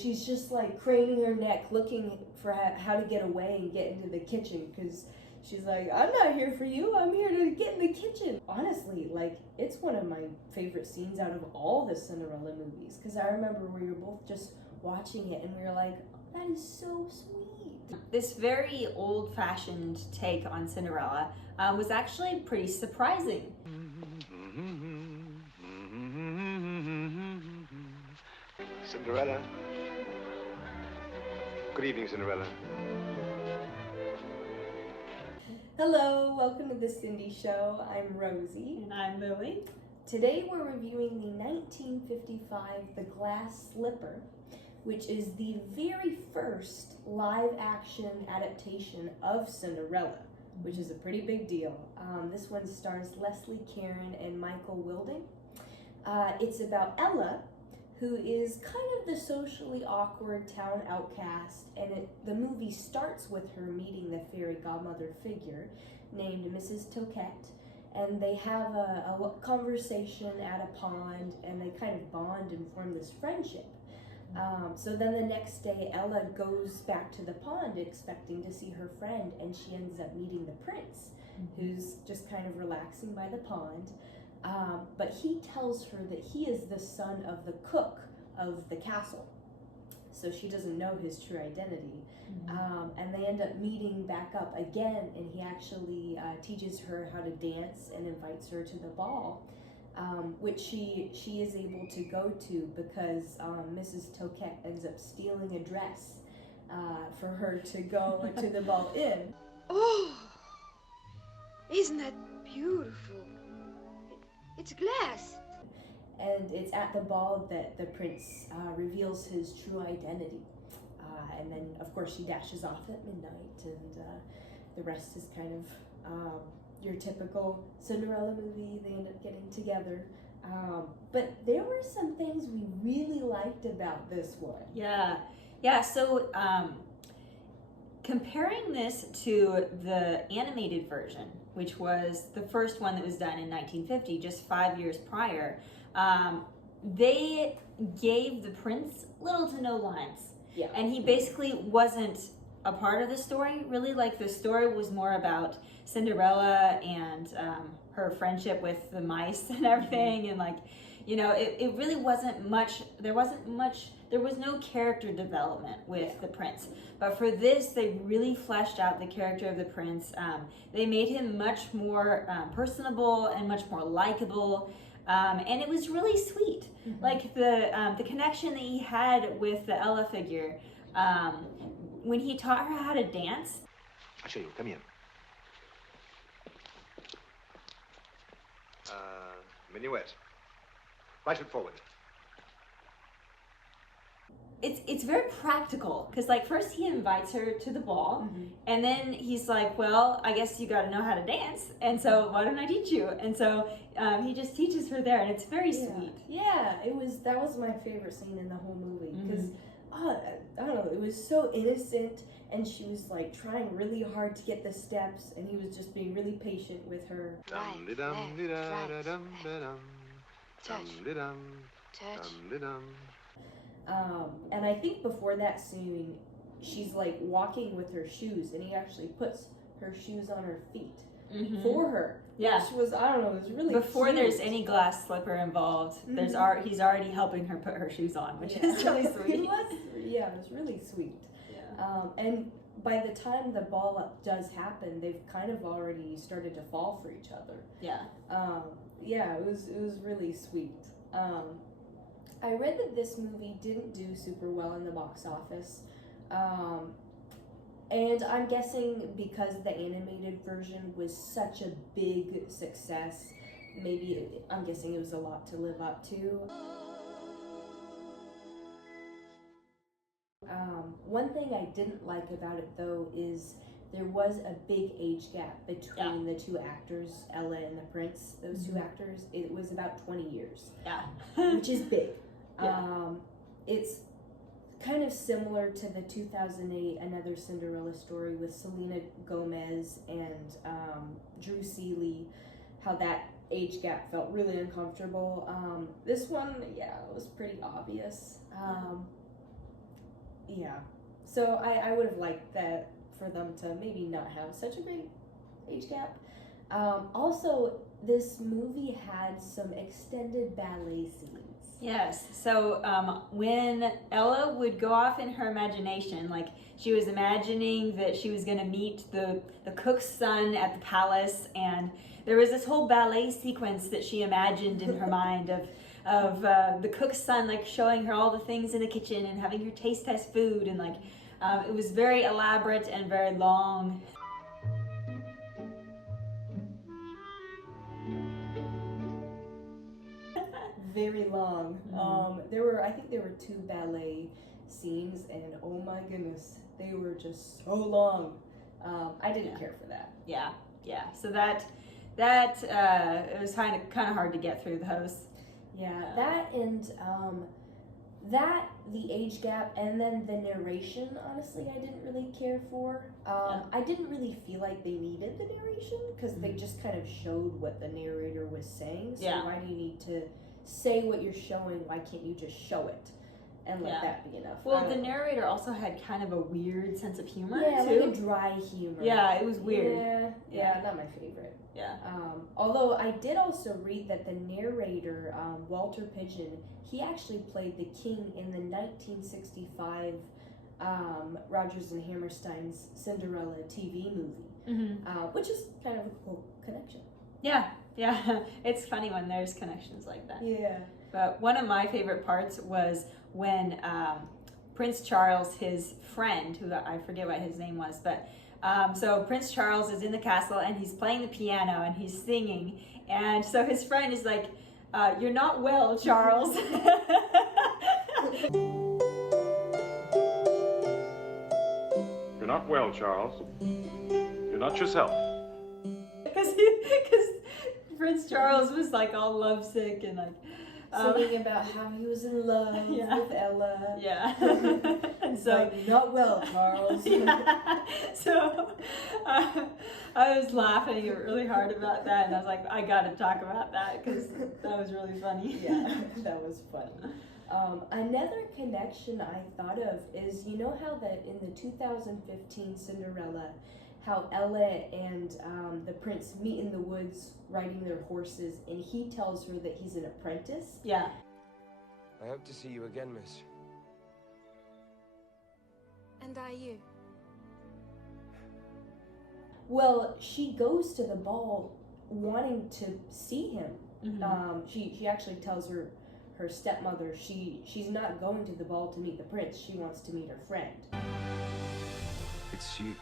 she's just like craning her neck looking for how to get away and get into the kitchen, because she's like, I'm not here for you, I'm here to get in the kitchen. Honestly, like, it's one of my favorite scenes out of all the Cinderella movies, because I remember we were both just watching it and we were like, oh, that is so sweet. This very old-fashioned take on Cinderella was actually pretty surprising. Cinderella. Good evening, Cinderella. Hello, welcome to the Cindy Show. I'm Rosie. And I'm Lily. Today we're reviewing the 1955 The Glass Slipper, which is the very first live-action adaptation of Cinderella, which is a pretty big deal. This one stars Leslie Caron and Michael Wilding. It's about Ella, who is kind of the socially awkward town outcast, and the movie starts with her meeting the fairy godmother figure named Mrs. Toquette, and they have a conversation at a pond, and they kind of bond and form this friendship. So then the next day, Ella goes back to the pond expecting to see her friend, and she ends up meeting the prince, who's just kind of relaxing by the pond. But he tells her that he is the son of the cook of the castle, so she doesn't know his true identity. And they end up meeting back up again, and he actually teaches her how to dance and invites her to the ball, which she is able to go to because Mrs. Toquette ends up stealing a dress for her to go to the ball in. Oh, isn't that beautiful? It's glass. And it's at the ball that the prince reveals his true identity. And then, of course, she dashes off at midnight, and the rest is kind of your typical Cinderella movie. They end up getting together. But there were some things we really liked about this one. Yeah, so comparing this to the animated version, which was the first one that was done in 1950, just 5 years prior, they gave the prince little to no lines. Yeah. And he basically wasn't a part of the story, really. Like, the story was more about Cinderella and her friendship with the mice and everything, and like, you know, it really wasn't much, there was no character development with the prince. But for this, they really fleshed out the character of the prince. They made him much more personable and much more likable. And it was really sweet. Like the connection that he had with the Ella figure, when he taught her how to dance. I'll show you. Come here. Minuet. Right foot forward. It's very practical, because like first he invites her to the ball, and then he's like, well, I guess you got to know how to dance, and so why don't I teach you? And so he just teaches her there, and it's very sweet. Yeah, that was my favorite scene in the whole movie, because I don't know, it was so innocent, and she was like trying really hard to get the steps, and he was just being really patient with her. Right, touch. And I think before that scene, she's like walking with her shoes, and he actually puts her shoes on her feet for her. Yeah. Which was, I don't know, it was really Before cute. there's any glass slipper involved, he's already helping her put her shoes on, which is really sweet. it was really sweet. Yeah. And by the time the ball up does happen, they've kind of already started to fall for each other. Yeah. It was really sweet. I read that this movie didn't do super well in the box office, and I'm guessing because the animated version was such a big success, I'm guessing it was a lot to live up to. One thing I didn't like about it, though, is there was a big age gap between the two actors, Ella and the prince. Those two actors, it was about 20 years. Yeah. Which is big. Yeah. It's kind of similar to the 2008 Another Cinderella Story with Selena Gomez and Drew Seeley, how that age gap felt really uncomfortable. This one, it was pretty obvious. Yeah. So I would have liked that for them to maybe not have such a great age gap. Also, this movie had some extended ballet scenes. Yes. So when Ella would go off in her imagination, like she was imagining that she was going to meet the cook's son at the palace, and there was this whole ballet sequence that she imagined in her mind of the cook's son like showing her all the things in the kitchen and having her taste test food, and like it was very elaborate and very long. Very long. I think there were 2 ballet scenes, and oh my goodness, they were just so long. I didn't care for that. Yeah. So that it was kind of hard to get through those. Yeah, that and the age gap, and then the narration, honestly, I didn't really care for. I didn't really feel like they needed the narration, because they just kind of showed what the narrator was saying. So why do you need to say what you're showing? Why can't you just show it and let that be enough? Well, the narrator also had kind of a weird sense of humor, yeah, too. like a dry humor. Yeah, it was weird. Yeah, not my favorite. Yeah. Although I did also read that the narrator, Walter Pidgeon, he actually played the king in the 1965 Rodgers and Hammerstein's Cinderella TV movie, which is kind of a cool connection. Yeah, it's funny when there's connections like that. Yeah. But one of my favorite parts was when Prince Charles, his friend, who I forget what his name was, but so Prince Charles is in the castle and he's playing the piano and he's singing, and so his friend is like, "You're not well, Charles." You're not well, Charles. You're not yourself. Because Prince Charles was like all lovesick and like Singing about how he was in love with Ella. Yeah. And So, like, not well, Charles. So I was laughing really hard about that, and I was like, I gotta talk about that because that was really funny. Yeah, that was funny. Another connection I thought of is, you know how that in the 2015 Cinderella, how Ella and the prince meet in the woods riding their horses, and he tells her that he's an apprentice? Yeah. I hope to see you again, miss. And I you. Well, she goes to the ball wanting to see him. Mm-hmm. She actually tells her stepmother she's not going to the ball to meet the prince. She wants to meet her friend. It's she,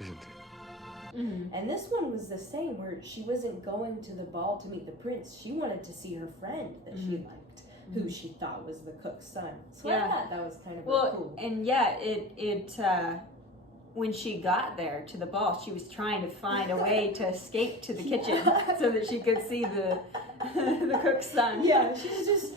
isn't it? Mm-hmm. And this one was the same, where she wasn't going to the ball to meet the prince. She wanted to see her friend that she liked, who she thought was the cook's son. So I thought that was kind of cool. And yeah, it when she got there to the ball, she was trying to find a way to escape to the kitchen so that she could see the cook's son. Yeah, she's just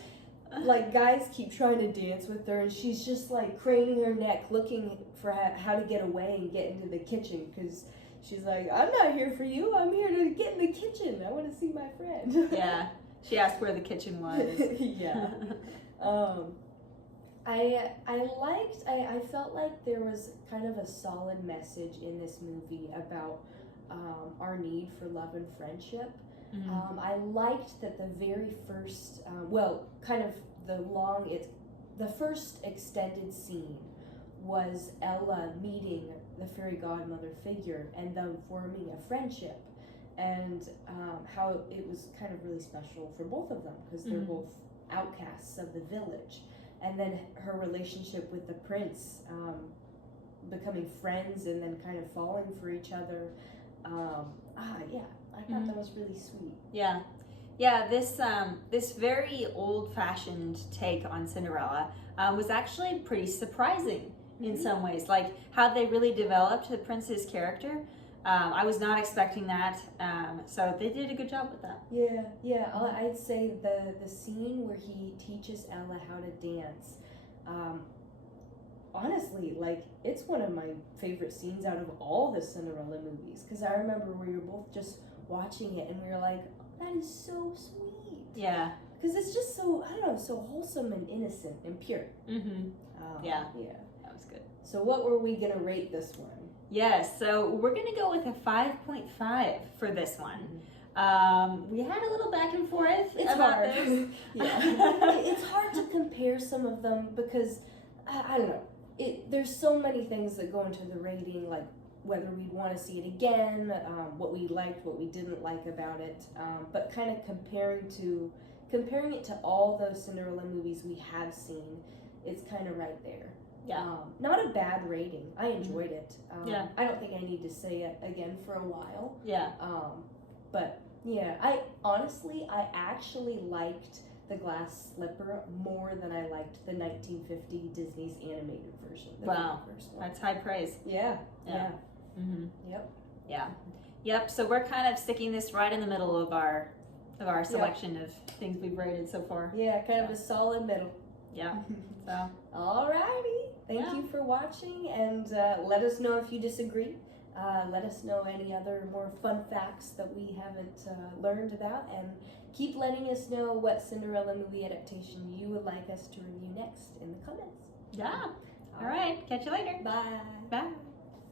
like, guys keep trying to dance with her, and she's just like craning her neck, looking for how to get away and get into the kitchen, because she's like, I'm not here for you. I'm here to get in the kitchen. I want to see my friend. Yeah. She asked where the kitchen was. Yeah. I felt like there was kind of a solid message in this movie about our need for love and friendship. Mm-hmm. I liked that the very first, the first extended scene was Ella meeting the fairy godmother figure and them forming a friendship, and how it was kind of really special for both of them, because they're both outcasts of the village. And then her relationship with the prince, becoming friends and then kind of falling for each other. I thought that was really sweet. Yeah, this very old-fashioned take on Cinderella was actually pretty surprising in some ways. Like how they really developed the prince's character. I was not expecting that, so they did a good job with that. Yeah. I'd say the scene where he teaches Ella how to dance, honestly, like, it's one of my favorite scenes out of all the Cinderella movies, because I remember we were both just watching it and we were like, that is so sweet. Yeah. Because it's just so, I don't know, so wholesome and innocent and pure. Mm-hmm. Yeah. was good. So what were we gonna rate this one? Yes, so we're gonna go with a 5.5 for this one. We had a little back and forth It's about hard. this. It's hard to compare some of them because I don't know. There's so many things that go into the rating, like whether we'd want to see it again, what we liked, what we didn't like about it, but kind of comparing it to all those Cinderella movies we have seen, it's kind of right there. Yeah. Not a bad rating. I enjoyed it. Yeah. I don't think I need to say it again for a while. Yeah. But yeah, I actually liked the glass slipper more than I liked the 1950 Disney's animated version. The Wow. very first one. That's high praise. Yeah. Yeah. Mm-hmm. Yep. Yeah. Yep. So we're kind of sticking this right in the middle of our selection of things we've rated so far. Yeah, kind of a solid middle. Yeah. So Alrighty. Thank you for watching, and let us know if you disagree. Let us know any other more fun facts that we haven't learned about, and keep letting us know what Cinderella movie adaptation you would like us to review next in the comments. yeah. All right. Catch you later. Bye. Bye.